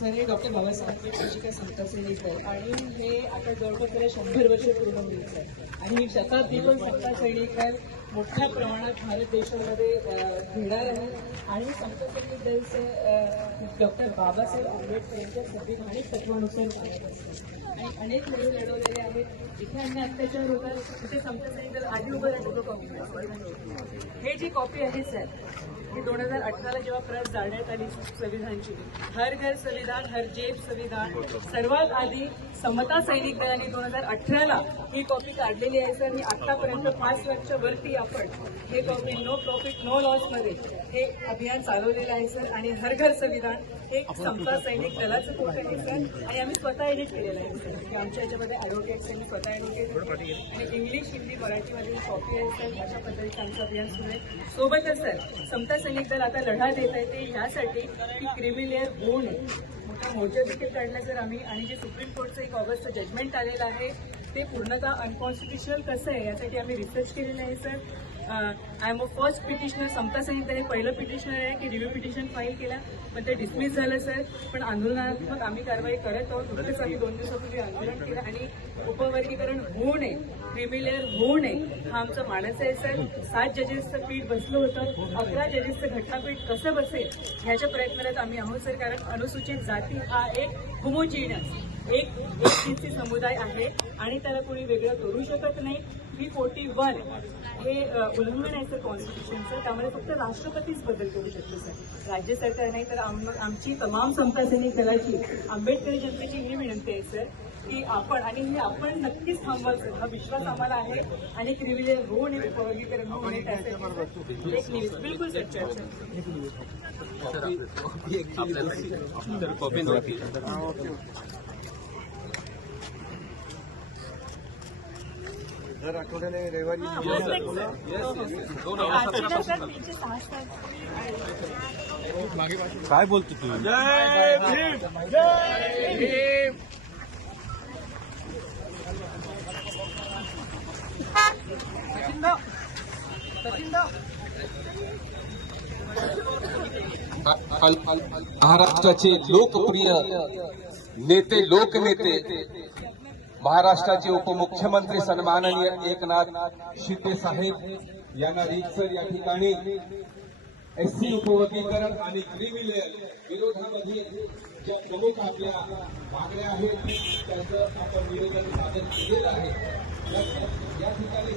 Sir हे doctor Babasaheb Ambedkar समता सैनिक आहे आणि हे आता जवळपास त्याला 100 वर्ष पूर्ण होईल आहे आणि ही शताब्दी पण समता सैनिक मोठ्या प्रमाणात भारत देशामध्ये घेणार आहे आणि समता सैनिक दलचे डॉक्टर बाबासाहेब आंबेडकर यांच्या संविधानिक तत्वानुसार चालत असतात आणि अनेक लढे लढवलेले आहेत. इथे अन्य अत्याचार होतात तिथे समता सैनिक दल आधी उभं राहतो कॉपी. हे जी कॉपी आहे सर ही 2018ला जेव्हा प्रत जाळण्यात आली संविधानची, हर घर संविधान हर जेब संविधान, सर्वात आधी समता सैनिक दलाने 2018ला ही कॉपी काढलेली आहे सर. मी आतापर्यंत 5 वर्षावरती आपण हे copy no profit no loss मध्ये हे अभियान चालवलेलं आहे सर. आणि हर घर संविधान हे समता सैनिक दलाचं पोट आहे सर आणि आम्ही स्वतः एडिट केलेलं आहे सर की आमच्या याच्यामध्ये ॲडव्होकेट्स आणि स्वतः एडिट आणि इंग्लिश हिंदी मराठीमध्ये कॉपी आहे सर. अशा पद्धतीचं आमचं अभियान सुरू आहे. सोबतच सर समता सैनिक दल आता लढा देत आहे ते ह्यासाठी की क्रिमिलेअर होऊ नये. मोठा मोर्चा देखील काढला सर आम्ही आणि जे सुप्रीम कोर्टचं 1 ऑगस्टचं जजमेंट आलेलं आहे ते पूर्णतः अनकॉन्स्टिट्युशनल कसं आहे यासाठी आम्ही रिसर्च केलेलं आहे sir. I am a first petitioner. समता सैनिक दल हे पहिलं पिटिशनर आहे की रिव्ह्यू पिटिशन फाईल केला पण ते डिसमिस झालं सर. पण आंदोलनात्मक आम्ही कारवाई करत आहोत. नुकतेच आम्ही 2 दिवसापूर्वी आंदोलन केलं आणि उपवर्गीकरण होऊ नये, क्रिमिलेअर होऊ नये हा आमचा मानस आहे सर. 7 जजेसचं पीठ बसलं होतं, 11 जजेसचं घटनापीठ कसं बसेल ह्याच्या प्रयत्नात आम्ही आहोत सर. कारण अनुसूचित जाती हा एक होमोजिनियस एक जाती समुदाय आहे आणि त्याला कोणी वेगळं करू शकत नाही. 341 हे उल्लंघन आहे सर कॉन्स्टिट्यूशनचं. त्यामुळे फक्त राष्ट्रपतीच बदल करू शकतो सर, राज्य सरकार नाही. तर आमची तमाम समता सैनिक दलाची आंबेडकरी जनतेची ही विनंती आहे सर की आपण आणि हे आपण नक्कीच थांबवायचं हा विश्वास आम्हाला आहे. आणि क्रिमिलेअर होऊ नये, उपवर्गीकरण होऊ नये त्यासाठी एक न्यूज बिलकुल सच्चा दर आठवड्याने रविवारी काय बोलतो तू? जय भीम, जय भीम. महाराष्ट्राचे लोकप्रिय नेते लोकनेते महाराष्ट्राचे उपमुख्यमंत्री सन्माननीय एकनाथ शिंदे साहेब यांना रीतसर या ठिकाणी एससी उपवर्गीकरण आणि क्रिमिलेअर विरोधामध्ये ज्या प्रमुख आपल्या मागण्या आहेत त्याचं आपण निवेदन सादर केलेलं आहे. या ठिकाणी